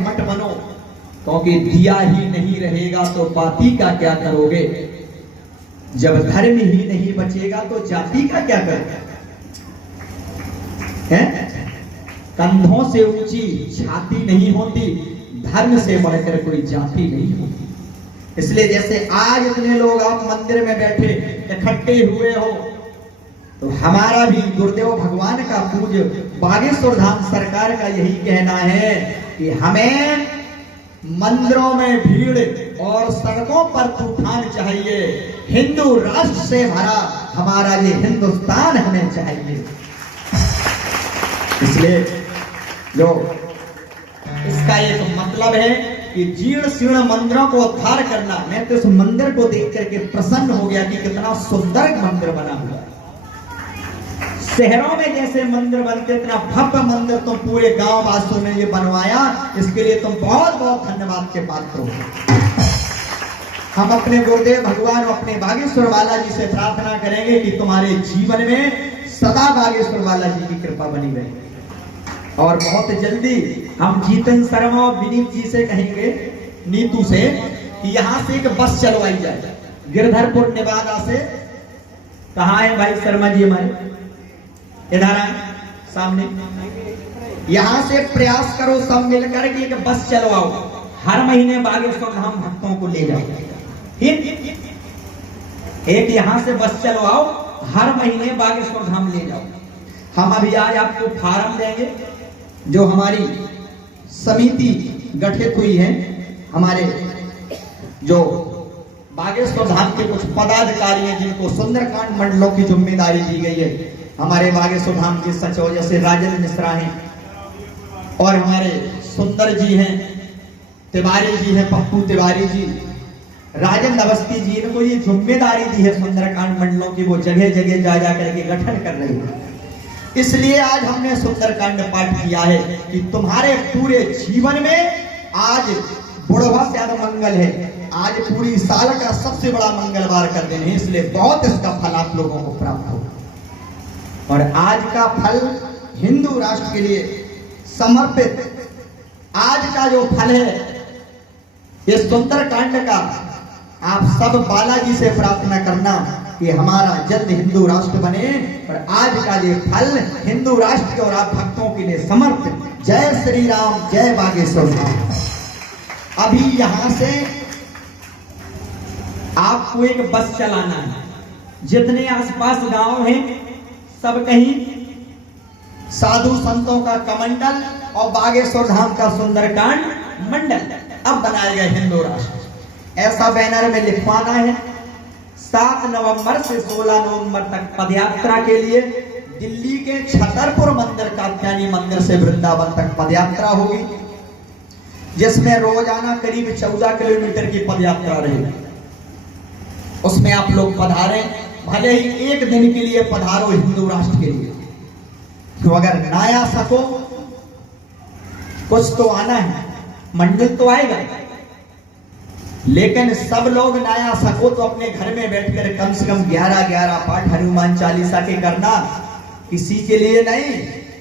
मत बनो, क्योंकि दिया ही नहीं रहेगा तो बाती का क्या करोगे। जब धर्म ही नहीं बचेगा तो जाति का क्या करोगे। कंधों से ऊंची छाती नहीं होती, धर्म से बढ़कर कोई जाति नहीं होती। इसलिए जैसे आज इतने लोग आप मंदिर में बैठे इकट्ठे हुए हो, तो हमारा भी गुरुदेव भगवान का पूज्य बागेश्वर धाम सरकार का यही कहना है कि हमें मंदिरों में भीड़ और सड़कों पर तूफान चाहिए। हिंदू राष्ट्र से भरा हमारा ये हिंदुस्तान हमें चाहिए। इसलिए जो इसका एक मतलब है कि जीर्ण शीर्ण मंदिरों को उद्धार करना। मैं तो इस मंदिर को देख करके प्रसन्न हो गया कि कितना सुंदर मंदिर बना हुआ है। शहरों में जैसे मंदिर बनते इतना भव्य मंदिर तुम पूरे गांव वासियों ने ये बनवाया, इसके लिए तुम बहुत बहुत धन्यवाद के पात्र हो। हम अपने गुरुदेव भगवान और अपने बागेश्वर वाला जी से प्रार्थना करेंगे कि तुम्हारे जीवन में सदा बागेश्वर वाला जी की कृपा बनी रहे। और बहुत जल्दी हम जीतन शर्मा और विनीत जी से कहेंगे, नीतू से, कि यहाँ से एक बस चलवाई जाए गिरधरपुर नेवादा से। कहाँ है भाई शर्मा जी हमारे, इधर आए सामने। यहाँ से प्रयास करो सब मिलकर कि एक बस चलवाओ, हर महीने बागेश्वर धाम भक्तों को ले जाओ। एक यहाँ से बस चलवाओ, हर महीने बागेश्वर धाम ले जाओ। हम अभी आज आपको फार्म देंगे, जो हमारी समिति गठित हुई है, हमारे जो बागेश्वर धाम के कुछ पदाधिकारी हैं जिनको सुंदरकांड मंडलों की जिम्मेदारी दी गई है। हमारे बागेश्वर धाम के सचिव जैसे राजेंद्र मिश्रा हैं, और हमारे सुंदर जी हैं, तिवारी जी हैं, पप्पू तिवारी जी, राजेंद्र अवस्थी जी, इनको ये जिम्मेदारी दी है सुंदरकांड मंडलों की। वो जगह जगह जा जा करके गठन कर रहे हैं। इसलिए आज हमने सुंदरकांड पाठ किया है कि तुम्हारे पूरे जीवन में आज बुढ़वा से मंगल है, आज पूरी साल का सबसे बड़ा मंगलवार का दिन है। इसलिए बहुत इसका फल आप लोगों को प्राप्त हो। और आज का फल हिंदू राष्ट्र के लिए समर्पित आज का जो फल है ये सुंदरकांड का, आप सब बालाजी से प्रार्थना करना कि हमारा जल्द हिंदू राष्ट्र बने। और आज का ये फल हिंदू राष्ट्र के और आप भक्तों के लिए समर्पित। जय श्री राम, जय बागेश्वर धाम। अभी यहां से आपको एक बस चलाना है, जितने आसपास गांव हैं सब कहीं साधु संतों का कमंडल और बागेश्वर धाम का सुंदरकांड मंडल अब बनाया गया हिंदू राष्ट्र। ऐसा बैनर में लिखवाना है। 7 नवंबर से 16 नवंबर तक पदयात्रा के लिए दिल्ली के छतरपुर मंदिर, कात्यायनी मंदिर से वृंदावन तक पदयात्रा होगी, जिसमें रोजाना करीब 14 किलोमीटर की पदयात्रा रहेगी। उसमें आप लोग पधारें, भले ही एक दिन के लिए पधारो हिंदू राष्ट्र के लिए। तो अगर ना आ सको, कुछ तो आना है, मंदिर तो आएगा, लेकिन सब लोग ना आ सको तो अपने घर में बैठकर कम से कम 11-11 पाठ हनुमान चालीसा के करना। किसी के लिए नहीं,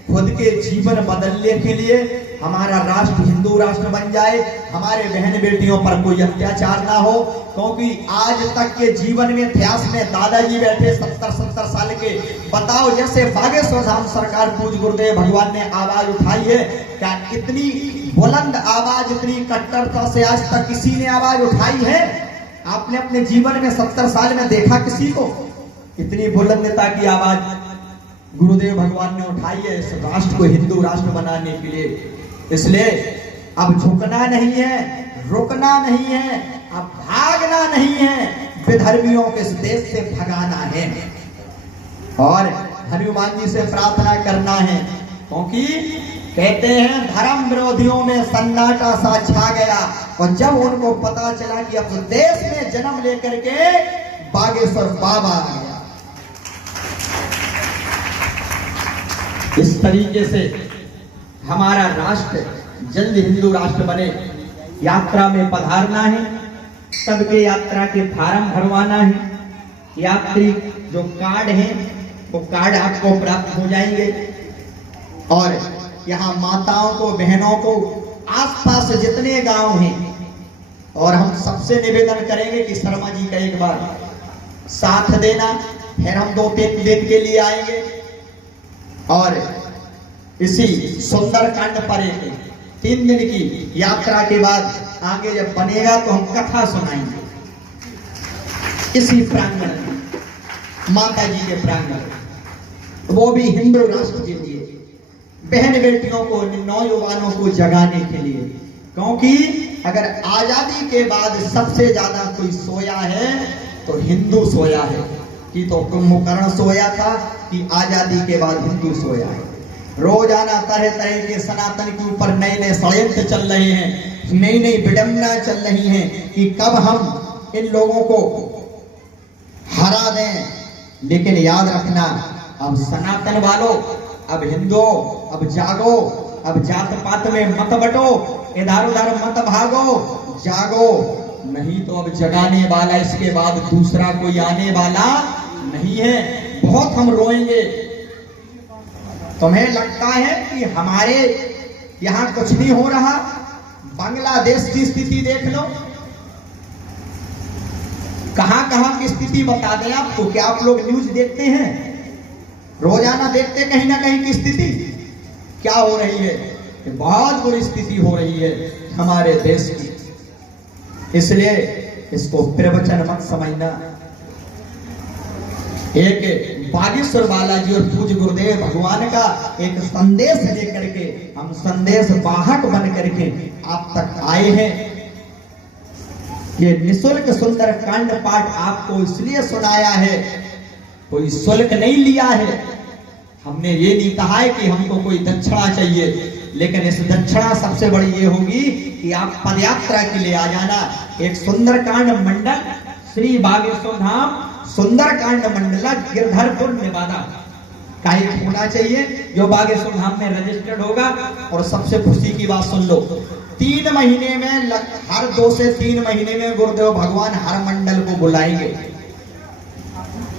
खुद के जीवन बदलने के लिए, हमारा राष्ट्र हिंदू राष्ट्र बन जाए, हमारे बहन बेटियों पर कोई अत्याचार ना हो। क्योंकि आज तक के जीवन में इतिहास में दादाजी बैठे 70-70 साल के, बताओ जैसे बागेश्वर धाम सरकार पूज्य गुरुदेव भगवान ने आवाज उठाई है, क्या इतनी बुलंद आवाज, इतनी कट्टरता से आज तक किसी ने आवाज उठाई है? आपने अपने जीवन में 70 साल में देखा किसी को? इतनी बुलंदता की आवाज गुरुदेव भगवान ने उठाई है इस राष्ट्र को हिंदू राष्ट्र बनाने के लिए। इसलिए अब झुकना नहीं है, रुकना नहीं है, अब भागना नहीं है, विधर्मियों के इस देश से भगाना है और हनुमान जी से प्रार्थना करना है। क्योंकि कहते हैं धर्म विरोधियों में सन्नाटा सा छा गया, और जब उनको पता चला कि अब देश में जन्म लेकर के बागेश्वर बाबा आ गया। इस तरीके से हमारा राष्ट्र जल्द हिंदू राष्ट्र बने। यात्रा में पधारना है, सबके यात्रा के फार्म भरवाना है। यात्री जो कार्ड है वो कार्ड आपको प्राप्त हो जाएंगे। और यहाँ माताओं को, बहनों को आसपास जितने गांव हैं, और हम सबसे निवेदन करेंगे कि शर्मा जी का एक बार साथ देना। फिर हम 2-3 दिन के लिए आएंगे और इसी सुंदरकांड पर 3 दिन की यात्रा के बाद आगे जब बनेगा तो हम कथा सुनाएंगे इसी प्रांगण में, माता जी के प्रांगण, वो भी हिंदू राष्ट्र के लिए, बहन बेटियों को, नौजवानों को जगाने के लिए। क्योंकि अगर आजादी के बाद सबसे ज्यादा कोई सोया है तो हिंदू सोया है। कि तो कुंभकर्ण सोया था कि आजादी के बाद हिंदू सोया है। रोजाना तरह तरह के सनातन के ऊपर नए नए षड्यंत्र चल रहे हैं, नई नई विडंबना चल रही हैं कि कब हम इन लोगों को हरा दें। लेकिन याद रखना, अब सनातन वालों, अब हिंदुओं, अब जागो, अब जात पात में मत बटो, इधर उधर मत भागो, जागो, नहीं तो अब जगाने वाला इसके बाद दूसरा कोई आने वाला नहीं है। बहुत हम रोएंगे। तुम्हें लगता है कि हमारे यहां कुछ नहीं हो रहा? बांग्लादेश की स्थिति देख लो, कहां कहां की स्थिति बता दें आपको। क्या आप लोग न्यूज देखते हैं? रोजाना देखते कहीं ना कहीं की स्थिति क्या हो रही है? बहुत बुरी स्थिति हो रही है हमारे देश की। इसलिए इसको प्रवचन मत समझना। एक बागेश्वर बालाजी और पूज्य गुरुदेव भगवान का एक संदेश लेकर के हम संदेश वाहक बन करके आप तक आए हैं। ये निःशुल्क सुंदर कांड पाठ आपको इसलिए सुनाया है, कोई शुल्क नहीं लिया है। हमने ये नहीं कहा है कि हमको कोई दक्षिणा चाहिए, लेकिन इस दक्षिणा सबसे बड़ी ये होगी कि आप पदयात्रा के लिए आ जाना। एक सुंदरकांड मंडल श्री बागेश्वर धाम सुंदरकांड मंडला गिरधरपुर नेवादा का एक होना चाहिए, जो बागेश्वर धाम में रजिस्टर्ड होगा। और सबसे खुशी की बात सुन लो, 3 महीने में, हर 2 से 3 महीने में गुरुदेव भगवान हर मंडल को बुलाएंगे।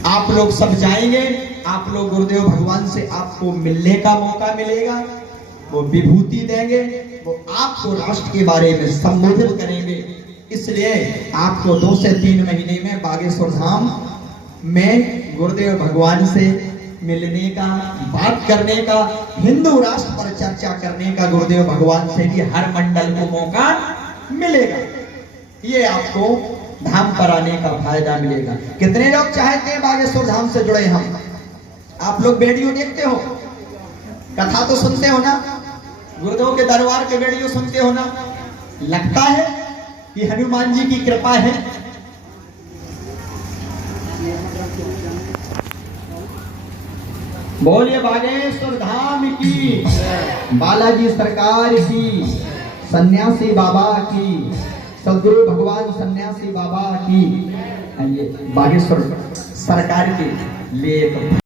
आप लोग सब जाएंगे, आप लोग गुरुदेव भगवान से आपको मिलने का मौका मिलेगा। वो विभूति देंगे, वो आपको राष्ट्र के बारे में संबोधित करेंगे। इसलिए आपको 2 से 3 महीने में बागेश्वर धाम में गुरुदेव भगवान से मिलने का, बात करने का, हिंदू राष्ट्र पर चर्चा करने का गुरुदेव भगवान से कि हर मंडल को मौका मिलेगा। ये आपको धाम पर आने का फायदा मिलेगा। कितने लोग चाहते हैं बागेश्वर धाम से जुड़े हम? आप लोग वीडियो देखते हो, कथा तो सुनते हो ना, गुरुदेव के दरबार के वीडियो सुनते हो ना? लगता है कि हनुमान जी की कृपा है? बोलिए बागेश्वर धाम की, बालाजी सरकार की, सन्यासी बाबा की, सदगुरु भगवान सन्यासी बाबा की। बागेश्वर सरकार के लिए